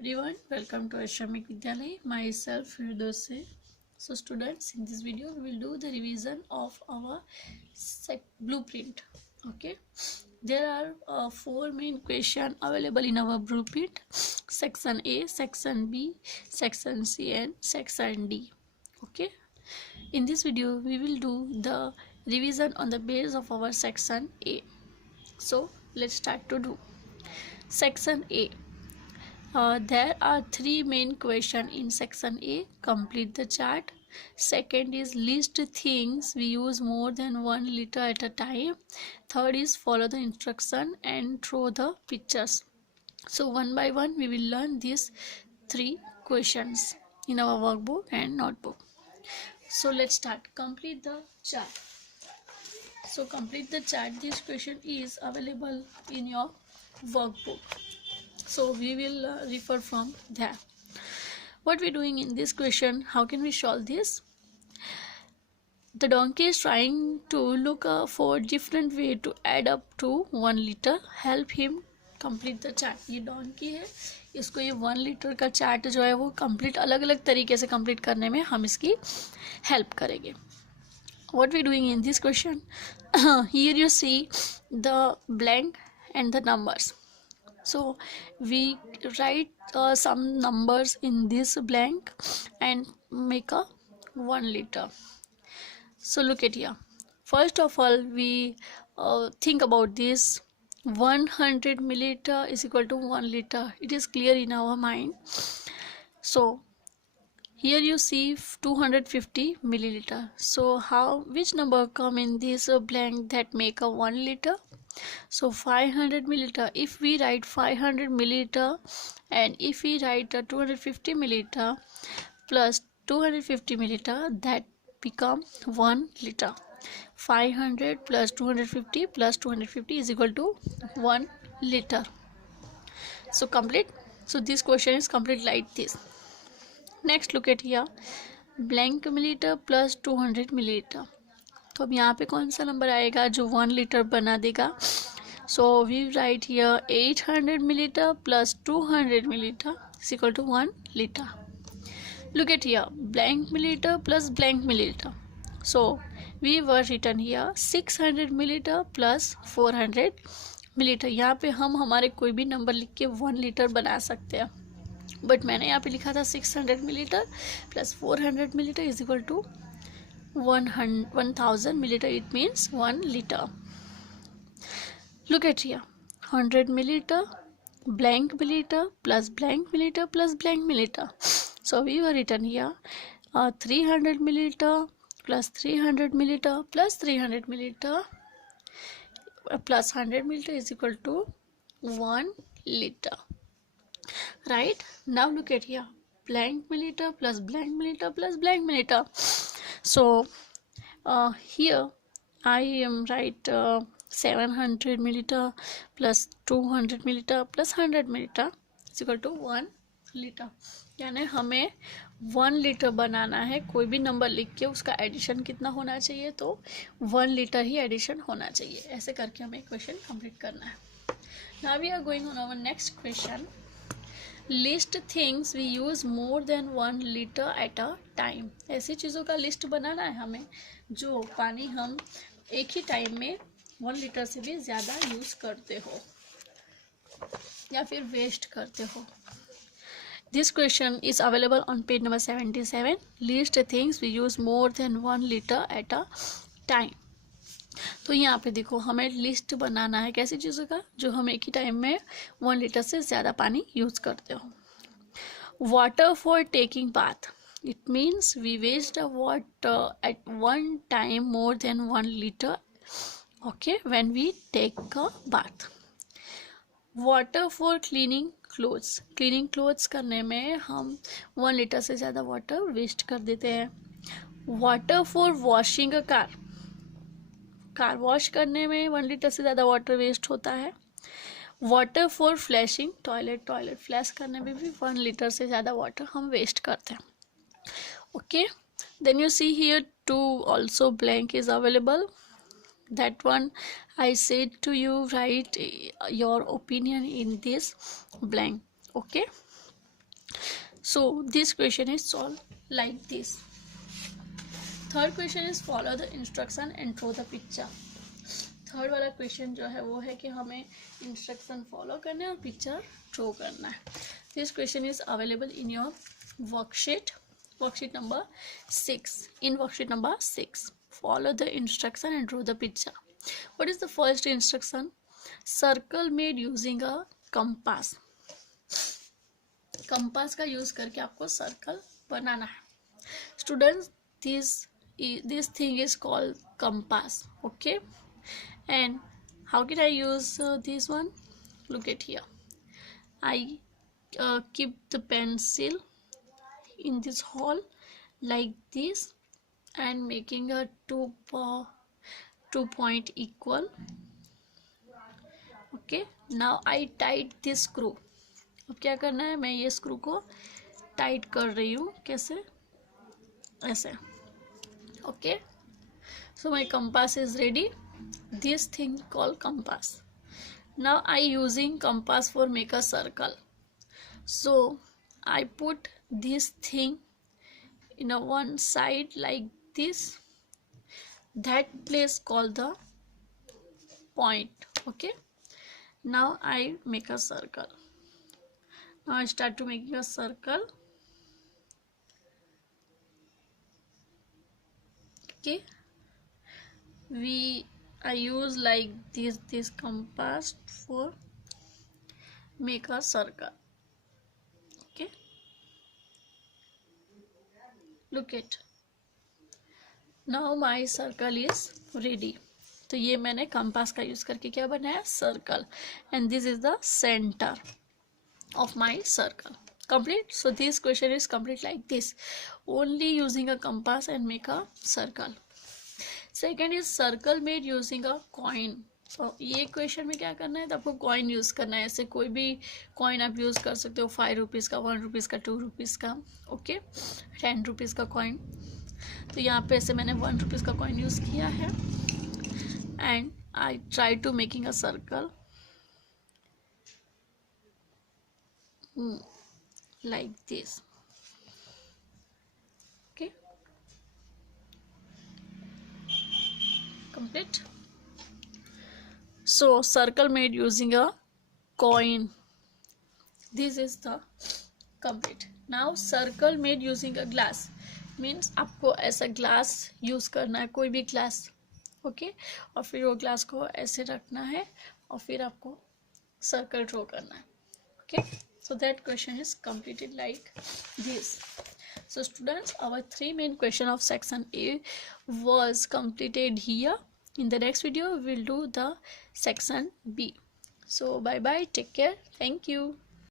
Everyone, welcome to Ashramik Vidyalay. Myself Firdose. So students, in this video we will do the revision of our blueprint. Okay, there are four main questions available in our blueprint: section A, section B, section C, and section D. Okay, in this video we will do the revision on the base of our section A. So let's start to do section A. There are three main questions in section A. Complete the chart. Second is list things we use more than 1 liter at a time. Third is follow the instruction and draw the pictures. So one by one we will learn these three questions in our workbook and notebook. So let's start. Complete the chart. So complete the chart. This question is available in your workbook. So we will refer from there. What we're doing in this question, how can we solve this? The donkey is trying to look for different way to add up to 1 liter. Help him complete the chart. ये donkey है, इसको ये 1 litre का chart जो है वो complete अलग अलग तरीके से कंप्लीट करने में हम इसकी हेल्प करेंगे. What we doing in this question? Here you see the blank and the numbers. So we write some numbers in this blank and make a 1 liter. So look at here. First of all, we think about this. 100 milliliter is equal to 1 liter. It is clear in our mind. So here you see 250 milliliter. So which number come in this blank that make a 1 liter? So 500 milliliter. If we write 500 milliliter and if we write 250 milliliter plus 250 milliliter, that become 1 liter. 500 plus 250 plus 250 is equal to 1 liter. So complete. So this question is complete like this. Next look at here, blank milliliter plus 200 milliliter. तो अब यहाँ पे कौन सा number आएगा जो 1 litre बना देगा? So we write here 800 millilitre plus 200 millilitre is equal to 1 litre. Look at here, blank millilitre plus blank millilitre. So we were return here 600 millilitre plus 400 millilitre. यहाँ पे हम हमारे कोई भी नंबर लिख के 1 लीटर बना सकते हैं, बट मैंने यहाँ पे लिखा था 600 millilitre plus 400 millilitre is equal to 1000 milliliter. It means 1 liter. Look at here, 100 milliliter blank milliliter plus blank milliliter plus blank milliliter. So we were written here 300 milliliter plus 300 milliliter plus 300 milliliter plus 100 milliliter is equal to 1 liter. Right, now look at here, blank milliliter plus blank milliliter plus blank milliliter. So here I am write 700 milliliter plus 200 milliliter plus 100 milliliter is equal to 1 liter. यानी हमें 1 litre बनाना है. कोई भी number लिख के उसका addition कितना होना चाहिए, तो 1 लीटर ही एडिशन होना चाहिए. ऐसे करके हमें क्वेश्चन कंप्लीट करना है. Now we are going on our next question. List things we use more than 1 litre at a time. ऐसी चीज़ों का लिस्ट बनाना है हमें जो पानी हम एक ही टाइम में 1 लीटर से भी ज़्यादा यूज़ करते हो या फिर वेस्ट करते हो. This question is available on page number 77. List things we use more than 1 litre at a time. तो यहाँ पे देखो, हमें लिस्ट बनाना है कैसी चीज़ों का जो हम एक ही टाइम में 1 लीटर से ज़्यादा पानी यूज़ करते हो. Water for taking bath. It means we waste a water at one time more than 1 litre. Okay, when we take a bath. Water for cleaning clothes. Cleaning clothes करने में हम 1 litre से ज़्यादा वाटर वेस्ट कर देते हैं. Water for washing a car. Car wash करने में 1 लीटर से ज़्यादा वाटर वेस्ट होता है. Water for flashing toilet. Toilet flash करने में भी 1 लीटर से ज़्यादा वाटर हम वेस्ट करते हैं. Okay, then you see here 2 also blank is available. That one I said to you write your opinion in this blank. Okay, So this question is solved like this. Third question is follow the instruction and draw the picture. Third वाला question जो है वो है कि हमें instruction follow करना है और पिक्चर ड्रॉ करना है. This question is available in your worksheet number 6. In worksheet number 6, follow the instruction and draw the picture. What is the first instruction? Circle made using a compass. Compass का use करके आपको circle बनाना है. Students, this thing is called compass. Okay, and how can I use this one? Look at here. I keep the pencil in this hole like this and making a two point equal. Okay, now I tight this screw. अब क्या करना है, मैं ये screw को tight कर रही हूँ. कैसे? ऐसे. Okay, so my compass is ready. This thing called compass. Now I using compass for make a circle. So I put this thing in a one side like this. That place called the point. Okay, now I make a circle. Now I start to making a circle. Okay, I use like this compass for make a circle. Okay, look it. Now my circle is ready. तो ये मैंने compass का use करके क्या बनाया, circle. And this is the centre of my circle. Complete. So this question is complete like this, only using a compass and make a circle. Second is circle made using a coin. So ये question में क्या करना है, तो आपको coin use करना है. ऐसे कोई भी कॉइन आप यूज कर सकते हो, 5 रुपीज़ का, 1 रुपीज़ का, 2 रुपीज़ का, ओके, 10 रुपीज़ का कॉइन. तो यहाँ पे ऐसे मैंने 1 रुपीज़ का कॉइन यूज किया है. And I try to making a circle like this. Okay, complete. So circle made using a coin. This is the complete. Now circle made using a glass means आपको ऐसा glass use करना है, कोई भी glass. Okay, और फिर वो glass को ऐसे रखना है और फिर आपको सर्कल ड्रॉ करना है. Okay, so that question is completed like this. So students, our 3 main question of section A was completed here. In the next video we will do the section B. So bye bye, take care, thank you.